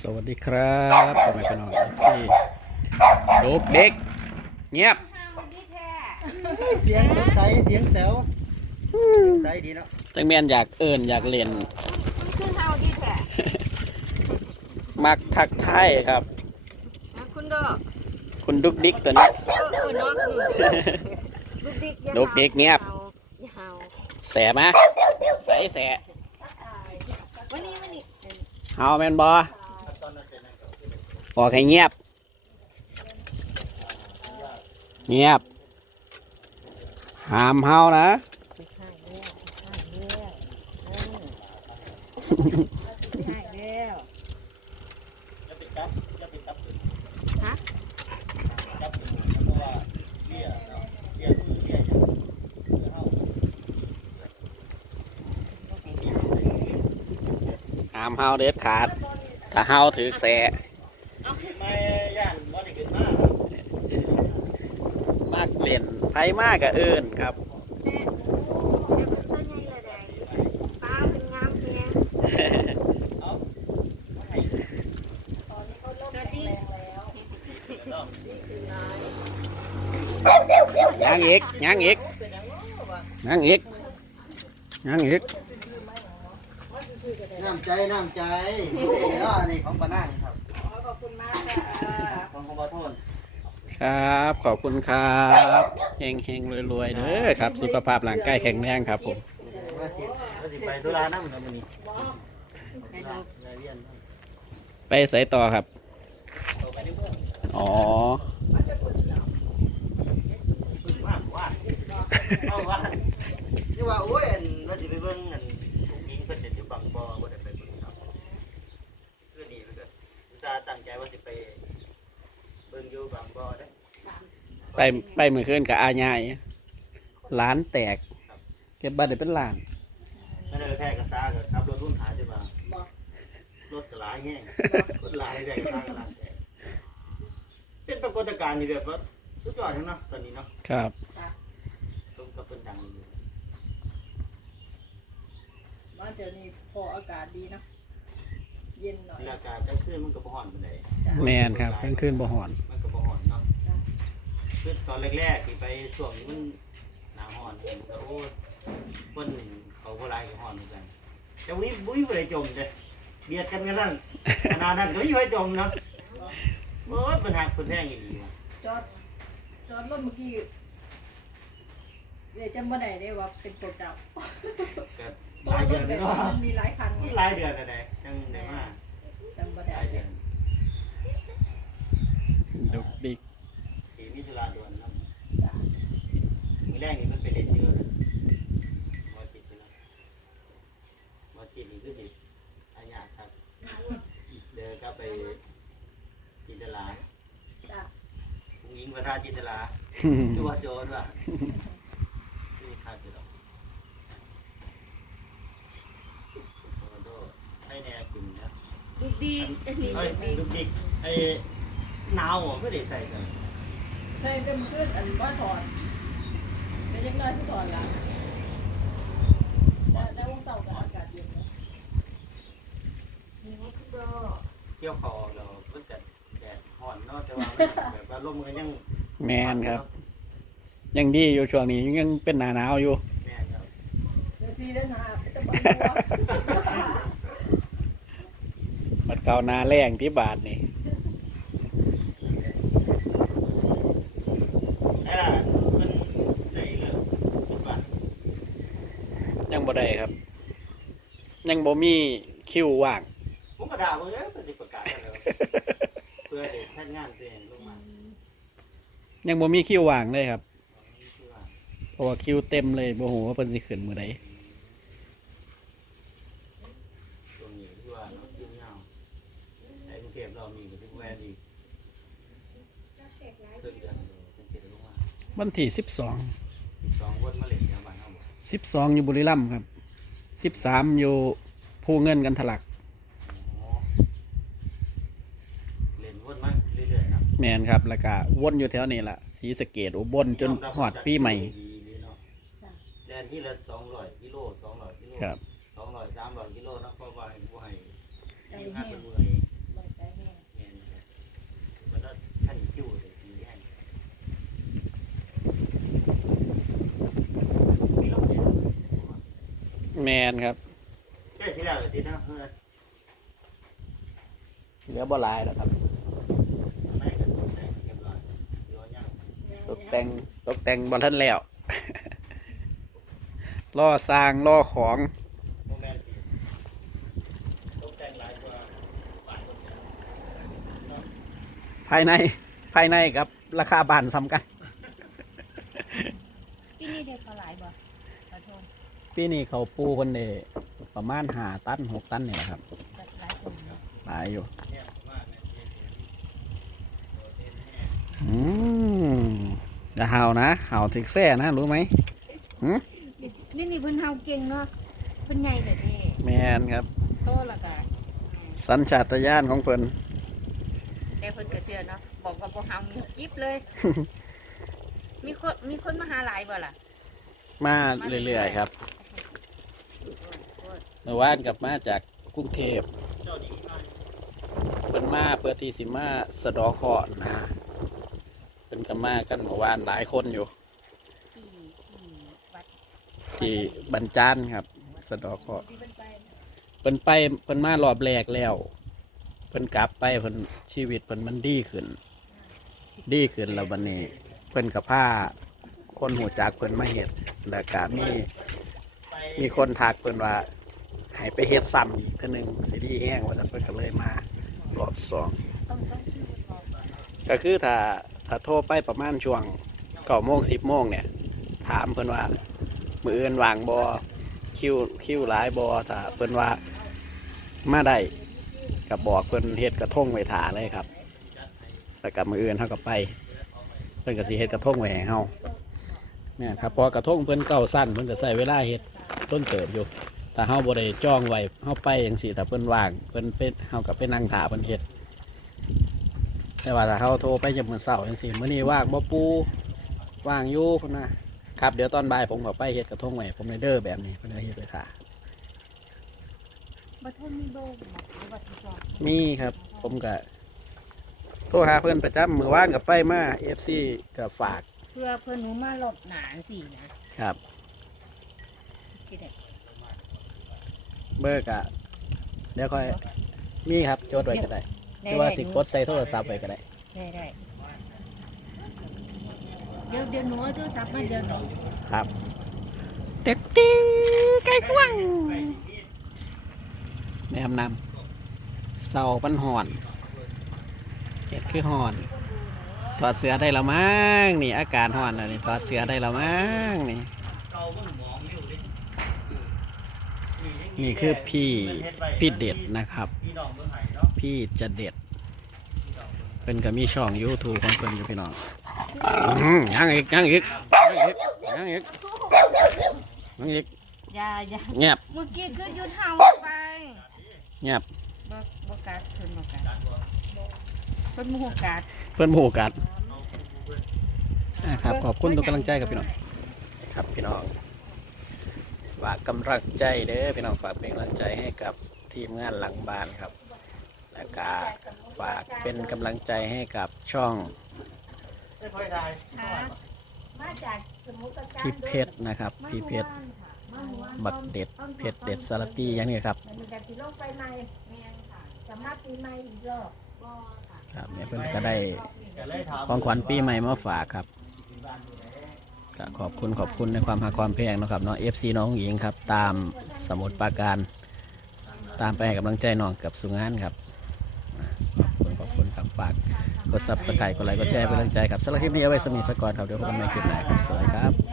สวัสดีครับพ่อแม่พี่น้องที่ลูกเด็ก เงียบ เสียงสดใสเสียงแซวเสียงใสดีเนาะจังแม่นอยากเอิญอยากเล่นขึ้นเฮาดีแท้มักทักทายครับนะคุณดอกคุณดุกดิกตัวนี้เออเออน้องหนูลูกดิกอย่าลูกดิกเงียบอย่าเฮาแสมาใส่แสวันนี้วันนี้เฮาแม่นบอ บอกให้เงียบ เงียบห้ามเฮานะหายแล้วฮะห้ามเฮาเด็ดขาด ถ้าเฮาถือแส ไม่ย่านบ่ได้ขึ้นมา มาก เล่นไผมากกับเอิญครับแม่โอ้เดี๋ยวมันต้นใหญ่ละได้ป้าเป็นงามแท้สวัสดียังอีกยังอีกยังอีกยังอีกน้ำใจ น้ำใจนี่เนาะนี่ของปานั่งครับ ขอบคุณมากของของขอโทษ ครับ ขอบคุณครับเฮงเฮงรวยๆเด้อครับ สุขภาพร่างกายแข็งแรงครับผมว่าสิว่าสิไปธุระนำครับมื้อนี้ไปธุระเรียนไปใส่ต่อครับ อ๋อเนี่ว่าโอ้ยอันว่าสิไปเบิ่งอันยิงเพิ่นเฮ็ดอยู่บางบ่อบ่ได้ไปเบิ่งครับคือดีเหลือเกินตาตั้งใจว่าสิไปเบิ่งอยู่บางบ่อเด้อ ไปไปเมื่อคืนกับอาญายร้านแตก เก็บบัตรได้เป็นล้านไม่ได้แค่กระซ่าก็ขับรถรุ่นหาจะมารถกระลายแห้งรถหลายแค่กระซ่ากระลายแตกเป็นปรากฏการณ์นี่แบบว่าสุดยอดทั้งเนาะตอนนี้เนาะครับสมกับเป็นดังอยู่บ้านเดี๋ยวนี้พออากาศดีเนอะเย็นหน่อยเวลาการจะขึ้นมันก็บ่ฮ้อนปานใดแมนครับเพิ่งขึ้นบ่หอนมันก็บ่ฮ้อนเนาะ คือตอนแรกๆที่ไปช่วงนี้มันหนาวฮ้อนมันก็โอ้ยคนเขาบ่หลายก็ฮ้อนเหมือนกัน แต่วันนี้บ่มีผู้ใดจมเด้เบียดกันกันนั่นขนาดนั้นก็มีผู้ใดจมเนาะโอ้ยมันหักคนแห้งอีหลีว่ะจอดจอดรถเมื่อกี้เดี๋ยวจำบ่ได้ได้ว่าเป็นตัวเก่าก็หลายเดือนเลยเนาะมันมีหลายคันไงหลายเดือนแล้วได้ยังได้มาจำบ่หได้ลายเดือน ดุกดิก สีมิถุลาเดือนเนาะ มือแรกนี่มันเป็นเด็ดเยอะเลยมาจิตนะมาจิตนี่คือสิอาญาครับ เดินก็ไปจินตลาจ้ะผู้หญิงประธานจินตลาตัวโจรว่ะที่คาดอยู่หรอกโอ้โหให้แน่กินนะลูกดีอันนี้เอ้ยลูกดีลูกดิกไอ้หนาวอะไม่ได้ใส่กัน ใช่เต็มขึ้นอันว่าถอ นเป็นยังน้อยที่ถอนละแต่ในวงเสาร์ก็อากาศเย็นนะนี่คุณดอกเกี่ยวคอเราเพิ่งจะแดดห่อนเนาะแต่ว่ามันแบบว่าลมมันยังแมนครับ ยังดีอยู่ช่วงนี้ยังเป็นหนาหนาวอยู่แน่ครับเดี๋ยวซีเดินหาจะบังคับมัดเก่าหนาแรงที่บาทนี่ ไอ้ล่ะมันได้เลยทุกวัน ยังบ่ได้ครับ ยังบ่มีคิวว่างผมก็ด่าเพิ่งเอ้ยเป็นสิประกาศแล้วเพื่อเด็กท่านงานตัวเองลงมายังบ่มีคิวว่างเลยครับเพราะว่าคิวเต็มเลยบ่ฮู้ว่าเพิ่นสิขึ้นมื้อใดตรงนี้ที่ว่าเนาะยุ่งยาวในกรุงเทพเรามีกับทุกแวนดีเพิ่งเดือนเป็นสิบลงมาวันที่12 เขาบอก12อยู่บุรีรัมย์ครับ13อยู่ภูเงินกันทะลักอ๋อเล่นวนมาเรื่อยๆครับแมนครับแล้วก็วนอยู่แถวนี้ล่ะศรีสะเกดอุบลจนหอดปีใหม่ แดนที่ละสองร้อยกิโลสองร้อยกิโลครับสองร้อยสามร้อยกิโลเนาะเพราะว่าให้ผู้ให้ ใจ มีค่า แห้ เป็น ง เมื่อย บ่ แมนครับเจ้าสิแล้วเลยทีนะเออเหลือบ่หลายแล้วครับ ไม่กันแต่งเรียบร้อยเดี๋ยวยังตกแต่งตกแต่งบอลทันแล้ว ล่อสร้างล่อของโมเมนต์ตกแต่งหลายกว่าบาทคนเดียวภายในภายในกับ ราคาบานซ้ำกันที่นี่ได้เท่าไหร่บ่ขอโทษ ปีนี้เขาปูคนเดประมาณหาตันหกตันเนี่ยนะครับจัดหลายคนเนาะหลายอยู่เนี่ยผมว่าเนี่ยเห็นโดดเด่นแน่อืมอย่าเห่านะเห่าถึกแซ่นะ รู้ไหมนี่นี่เพิ่นเฮาเก่งเนาะเพิ่นใหญ่แบบนี้แมนครับ โตแล้วก็สัญชาตญาณของเพิ่นแต่เพิ่นก็เชื่อเนาะบอกว่าบ่เฮามีกิบเลย มีคนมีคนมาหาหลายบ่ล่ะ มาเรื่อยๆครับ เมื่อวานกลับมาจากกรุงเทพเจ้าดีมากเพิ่นมาเพื่อที่สิมาสะเดอเคราะห์นะเพิ่นก็มากันเมื่อวานหลายคนอยู่ ที่ที่วัดที่บรรจานครับ สะเดอเคราะห์ที่เป็นไปเพิ่นไปเพิ่นมารอบแรกแล้วเพิ่นกลับไปเพิ่นชีวิตเพิ่นมันดีขึ้น ดีขึ้นแล้วบัดนี้เพิ่นกับผ้าคนหูจักเพิ่นมาเฮ็ดแล้วก็มีไปมีคนทักเพิ่นว่า ให้ไปเฮ็ดซ้ำอีกเทื่อนึงสิดีแห้งว่าซั่นเพิ่นก็เลยมารอบสองก็คือถ้าถ้าโทรไปประมาณช่วงเก้าโมงสิบโมงเนี่ย ถามเพิ่นว่า มืออื่นวางบอคิวคิวหลายบอถ้าเพิ่นว่ามาได้กับบอกเพิ่นเฮ็ดกระทงไว้ถาเลยครับแต่กับมืออื่นเท่ากับไป เพิ่นก็สิเฮ็ดกระทงไว้ให้เฮาเนี่ยครับพอกระทงเพิ่นเก่าสั้นเพิ่นก็ใส่เวลาเฮ็ดต้นเติบอยู่ ถ้าเฮาบ่ได้จ้องไว้เฮาไปจังซี่ถ้าเพิ่นว่างเพิ่นเป็นเฮาก็ไปนั่งถาเพิ่นเฮ็ดแต่ว่าถ้าเขาโทรไปจะมือเสาร์จังสิมื้อนี้ว่างบ่ปูว่างอยู่พุ่นนะครับเดี๋ยวตอนบ่ายผมก็ไปเฮ็ดกระทงไว้ผมเลยเด้อแบบนี้เพิ่นเลยเฮ็ดไปท่าบ่ทนมีโบกหรือว่าที่จอดมีครับ ผมก็โทรหาเพิ่นประจำมื้อวานก็ไปมา FC ก็ฝาก เพื่อเพื่อนหนูมาหลบหนานสินะครับคิดได้ เบอร์ก็เดี๋ยวค่อยมีครับจดไว้ก็ได้หรือว่าสิกดใส่โทรศัพท์ไว้ก็ได้ได้ได้เดี๋ยวเดี๋ยวหนูเอาโทรศัพท์มาเดี๋ยวหนูครับเด็กตีไก่กว้างแนะนำเสาปันหอนเห็ดคือหอนถอดเสื้อได้แล้วมั้งนี่ อากาศหอนแล้วนี่ถอดเสื้อได้แล้วมั้งนี่ เก่าก็หมองอยู่ดิ นี่คือพี่พี่เด็ดนะครับ พี่น้องเมืองไห้เนาะพี่จะเด็ดพี่น้องเมืองเพิ่นก็มีช่อง YouTube ของเพิ่นอยู่พี่น้องอื้อยังอีกยังอีกยังอีกยังอีกยังอีกอย่าอย่าเงียบเมื่อกี้คือหยุดเห่าไปเงียบบ่บ่กัดเพิ่นบ่กัดเพิ่นบ่ฮู้กัดเพิ่นหมู่กัดนะครับขอบคุณทุกกำลังใจครับพี่น้องครับพี่น้อง ฝากกำลังใจเด้อพี่น้องฝากเป็นกำลังใจให้กับทีมงานหลังบ้านครับ แล้วก็ฝากเป็นกำลังใจให้กับช่องพี่เพชรนะครับพี่เพชรบักเด็ดเพชรเด็ดสลัดตี้อย่างนี้ครับมันมีการสิลงไปใหม่แม่นค่ะจะมาปีใหม่อีกรอบบ่ค่ะครับเนี่ยเพิ่นก็ได้ของขวัญปีใหม่มาฝากครับ ก็ขอบคุณขอบคุณในความหาความแพงนะครับเนาะ FC น้องหญิงครับตามสมุดปราการตามไปให้กำลังใจน้องกับสุงานครับขอบคุณขอบคุณครับฝากกดซับสไครต์กดไลค์กดแชร์เป็นกำลังใจครับสำหรับคลิปนี้เอาไว้สมีสกอร์ครับเดี๋ยวพบกันใหม่คลิปหน้าครับสวัสดีครับ